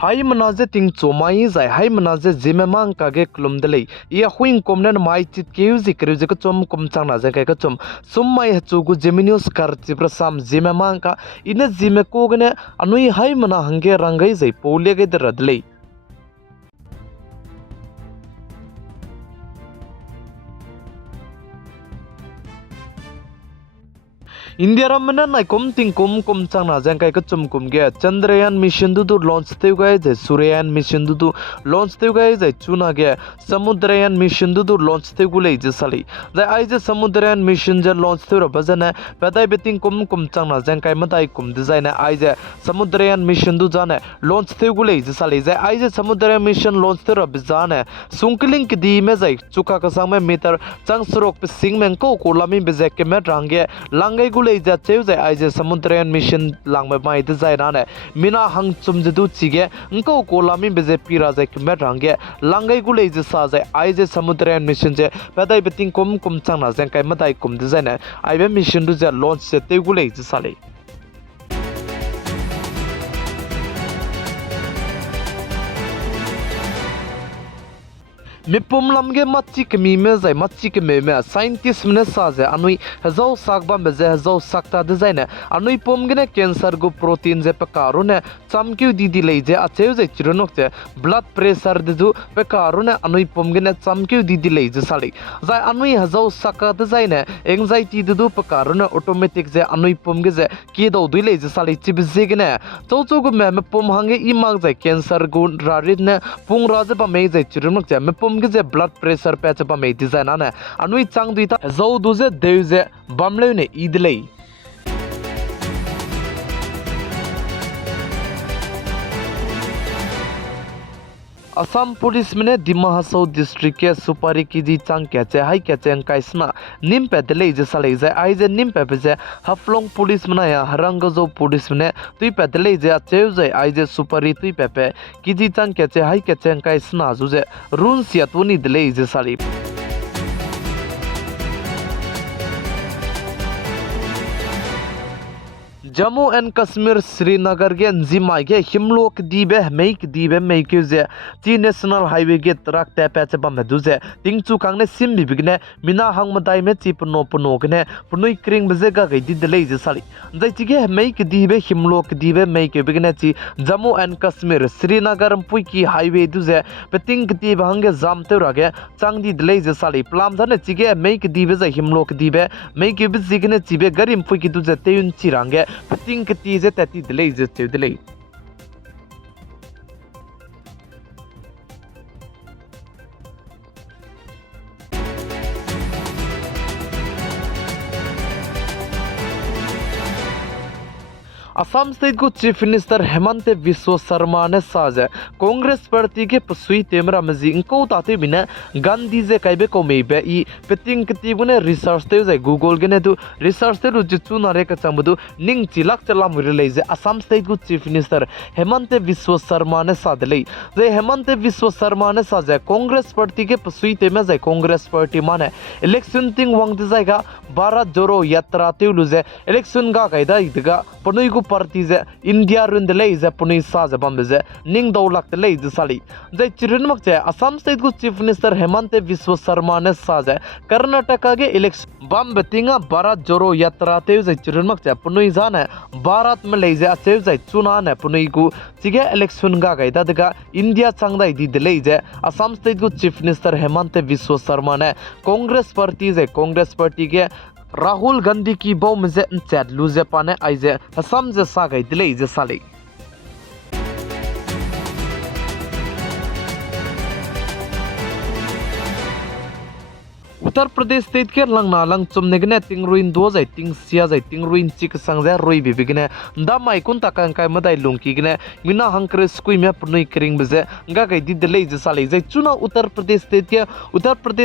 hai manaje ting chomai zai hai manaje Zeme mang ka ge klum delei ia huing komnen mai chit keu zikru je ka chom kum chang na je ka chom summai chu gu Zeme news kar chiprasam Zeme mang ka ina Zeme ko gane anui hai mana hange rangai zai pole ge dradlei India ramana nai kum ting kum chang na jang kai ka chum kum ge Chandrayaan mission du launch teu gai je Suryaan mission du launch teu gai je chuna ge Samudrayaan mission du launch teu gulei je sali jai ai je Samudrayaan mission je launch teu ra bajana pedai beting kum chang na jang kai matai kum design ai je Samudrayaan mission du jane launch teu gulei je sali jai ai je Samudrayaan mission launch teu ra bijane sungkling ki di me jai chuka ka sang me meter chang surok pe sing meng ko lami be je ke me range langai gulei ja cheu jai ai je Samudrayaan mission langme mai de jai na ne mina hang chum je du chige ngko ko lami be je pira jai ke me range langai gulei je sa jai ai je Samudrayaan mission je pedai beting kum chang na jang kai matai kum de jai ne ai be mission du je launch se te gulei je sale Mipum lamge machi kemi me zai machi kemi me scientist mne sa je anui hazau sakba be je hazau sakta design anui pom gene cancer go protein je pekaru ne chamkyu didi lei je acheu je chironok je blood pressure de du pekaru ne anui pom gene chamkyu didi lei je sali zai anui hazau saka design anxiety de du pekaru ne automatic je anui pom ge je ki do dui lei je sali chib je gene chou go me pom hange imang je cancer go rarit ne pung raje pa me je chironok je me pom ge blood pressure pe chapa me design ana anui chang duita zo du je deu je bamle ne idlei Assam police mene Dima Hasau district ke supari kiji chang keche hai keche kaisna nim pe dele je salai je ai je nim pe je haflong police mena ya harangazo police mene tui pe dele je acheu je ai je supari tui pe kiji chang keche hai keche kaisna ju je run sia tuni dele je sali Jammu and Kashmir Srinagar ge Zimai ge himlok dibe make je ti national highway ge truck te pe ba me duze tingchu kangne sim bigne mina hang madai me chi pno gne pnoi kring beze ga ge di delei je sali jai ti ge make dibe himlok dibe make bigne chi Jammu and Kashmir Srinagar pui ki highway duze peting ti bhange jam te rage chang di delei je sali plam jane chi ge make dibe je himlok dibe make bi jigne chi be garim pui ki duze teun chi range Peting keti je tati delay je te delay. Assam State को chief minister Hemant Biswa Sharma ने साजे Congress party के पसुई तेमरा मजी इनको ताते बिना गांधी जे काइबे को मेबे ई painting कति बुने रिसर्च ते जे गूगल गने दु रिसर्च ते रु जिचु नारे का चमदु निंग चिलाक चला मुरले जे असम स्टेट को चीफ मिनिस्टर हेमंत बिस्व शर्मा ने सादले जे हेमंत बिस्व शर्मा ने साजे कांग्रेस पार्टी के पसुई तेमे जे कांग्रेस पार्टी माने इलेक्शन तिंग वांग जायगा 12 जोरो यात्रा ते लुजे इलेक्शन गा कायदा इदगा पनुई को पार्टी जे इंडिया रुंद ले जे पुनी सा जे बम जे निंग दौ लक ले जे साली जे चिरन मक जे असम स्टेट को चीफ मिनिस्टर हेमंत बिस्व शर्मा ने सा जे कर्नाटक के इलेक्शन बम बेतिंगा 12 जोरो यात्रा ते जे चिरन मक जे पुनी जाने भारत में ले जे अचे जे चुना ने पुनी को चिगे इलेक्शन गा गैदा दगा इंडिया चंगदाई दी ले जे असम स्टेट को चीफ मिनिस्टर हेमंत बिस्व शर्मा ने कांग्रेस पार्टी के राहुल गांधी की बो मजे चैट लुजे पाने आइजे असम जे सागै दिले जे साले उत्तर प्रदेश स्टेट के लंगना लंग चुमनेगने तिंगरुइन दो जाय तिंग सिया जाय तिंगरुइन चिक संगजा रोई बिबिगने दा माइकुन तकां काय मदाय लुंकीगने मिना हंकर स्कुई में पुनई करिंग बजे गा गै दि दले जे साले जे चुना उत्तर प्रदेश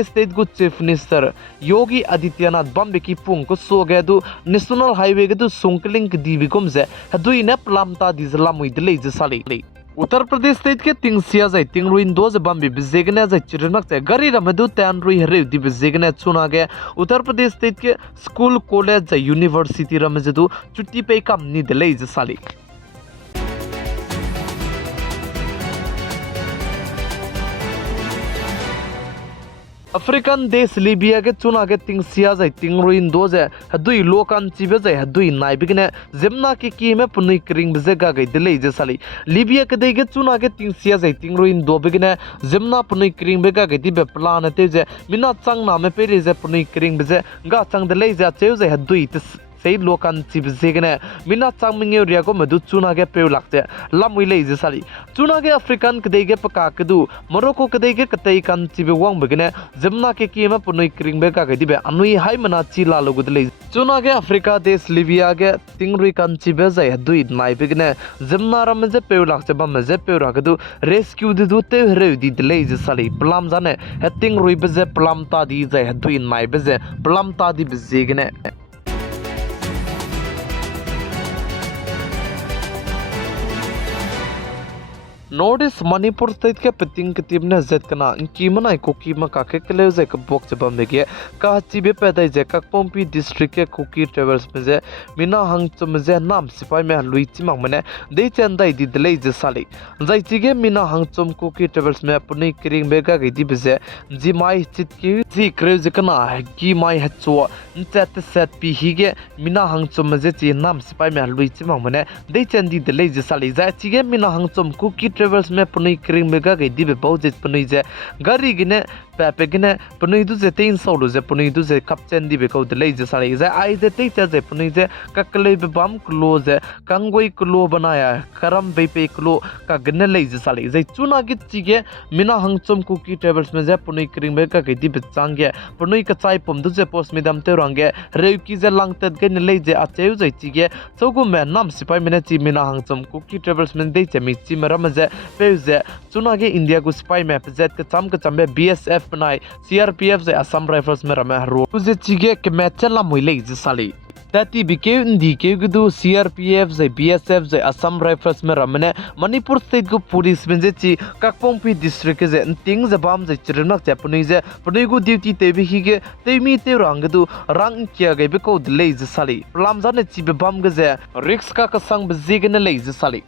स्टेट को चीफ मिनिस्टर योगी आदित्यनाथ बम्बे की पुंग को सोगे दु नेशनल हाईवे के दु सुंकलिंग दिबिगम जे हदुई ने प्लामता दिजला मुइदले जे साले उत्तर प्रदेश स्टेट के तिंगसिया जाय तिंगरुइन दो जे बम्बे बिजेगने जाय चिरनक जे गरी रमदु तैन रुई हरे दि बिजेगने चुना गे उत्तर प्रदेश स्टेट के स्कूल कॉलेज जाय यूनिवर्सिटी रमजदु छुट्टी पे काम नि दले जे साली अफ्रीकन देश लिबिया के चुना के तिंगसिया जाय तिंगरुइन दो जे हदुई लोकान चिबे जाय हदुई नाय बिगने जेमना की में पुनुई क्रिंग बजे गा गई दिले जे साली लिबिया के दे के चुना के तिंगसिया जाय तिंगरुइन दो बिगने जेमना पुनुई क्रिंग बेगा गई दिबे प्लान ते जे मिना चंग ना में पेरे जे पुनुई क्रिंग बजे गा चंग दिले जे चेउ जे हदुई sei lokan chibzegene mina changminge ria ko madu chuna ge peu lakte lamui lei je sali chuna ge african kdei ge paka kdu morocco kdei ge ktai kan chibe wang begene jemna ke kima punoi kring be ka ge dibe anui hai mana chi la logud lei chuna ge africa des libya ge tingrui kan chibe jai dui nai begene jemna ram je peu lakte bam je peu ra kdu rescue du te hre di lei je sali plam jane heting rui be je plam ta di jai dui nai be je plam ta di be zegene Notice Manipur state ke piting kitibne zet kana kimana ko kima ka ke kle ze ka bok che bam ge ka chibe pedai je ka pompi district ke kuki travels me je mina hang chum je nam sipai me lui chimang mane dei chandai di dlei je sali jai chige mina hang chum kuki travels me puni kring be ga ge di beze ji mai chit ki ji kre je kana ki mai ha chu ntet set pi hi ge mina hang chum je chi nam sipai me lui chimang mane dei chandi dlei je sali jai chige mina hang chum kuki travels में पुनई क्रिंग में गई दिबे बहुत पुनई जे गाड़ी गिने पैपे गिने पुनई दु जे 300 जे पुनई दु जे कपचन दिबे को दले जे साले जे आई जे ते जे पुनई जे ककले बे बम क्लो जे कंगोई क्लो बनाया करम बे पे क्लो का गने ले जे साले जे चुना गित चिगे मिना हंगचम कुकी टेबल्स में जे पुनई क्रिंग में गई दिबे चांगे पुनई कचाई पम दु जे पोस्ट मिदम ते रंगे रेउकी जे लांगतत गने ले जे अचेउ जे चिगे चौगु में नाम सिपाई में ची मिना हंगचम कुकी टेबल्स में दे जे मी ची मरम जे पेजे चुना के इंडिया को स्पाई मैप जेट के चम के चंबे बीएसएफ बनाई सीआरपीएफ जे असम राइफल्स में रमे रो तुझे चिगे के मैचला मुइले जे साली ताती बिके इंदी के गुदु सीआरपीएफ जे बीएसएफ जे असम राइफल्स में रमने मणिपुर स्टेट को पुलिस में जे ची काकपोंपी डिस्ट्रिक्ट जे तिंग जे बाम जे चिरनक जे पुनी को ड्यूटी ते भी हिगे तेमी ते रंगदु रंग किया गए बे को ले जे साली प्लाम जाने ची बे बाम गे जे रिक्स का संग बजिगने ले जे साली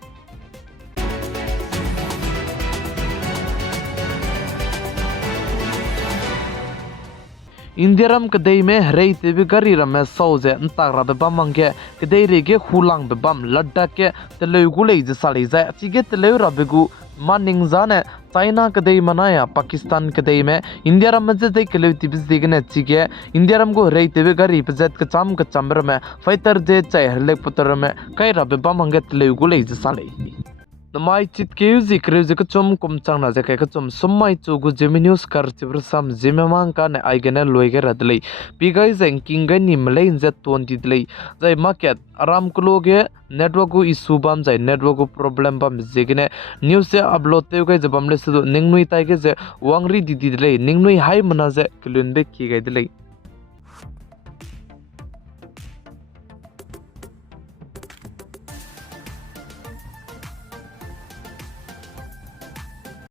इंदिरम कदई में हरई तेबे गरी रमे सौजे अंतारा बे बमंगे कदई रेगे हुलांग बे बम लड्डा के तलेगु ले जे साली जा चिगे तले रबेगु मानिंग जाने चाइना कदई मनाया पाकिस्तान कदई में इंडिया रम जे दे कले तिबिस दिगने चिगे इंडिया रम को हरई तेबे गरी पजत के चमर में फाइटर जे चाय हरले पुत्र में कई रबे बमंगे तलेगु ले जे साली नमाई चित के युजी क्रेज के चुम कुम चांग ना जके के चुम सुमाई चुगु जेमी न्यूज कर चिब्र सम जेमे मांग का ने आइगने लोइगे रदले पिगाई जंकिंग नि मले इंजे 20 दले जाय मार्केट आराम कुलोगे नेटवर्क को इशू बम जाय नेटवर्क को प्रॉब्लम बम जेगने न्यूज से अपलोड ते गय जबमले सु निंगनुई ताइगे जे वांगरी दीदी दले निंगनुई हाई मना जे क्लुन बे की गय दले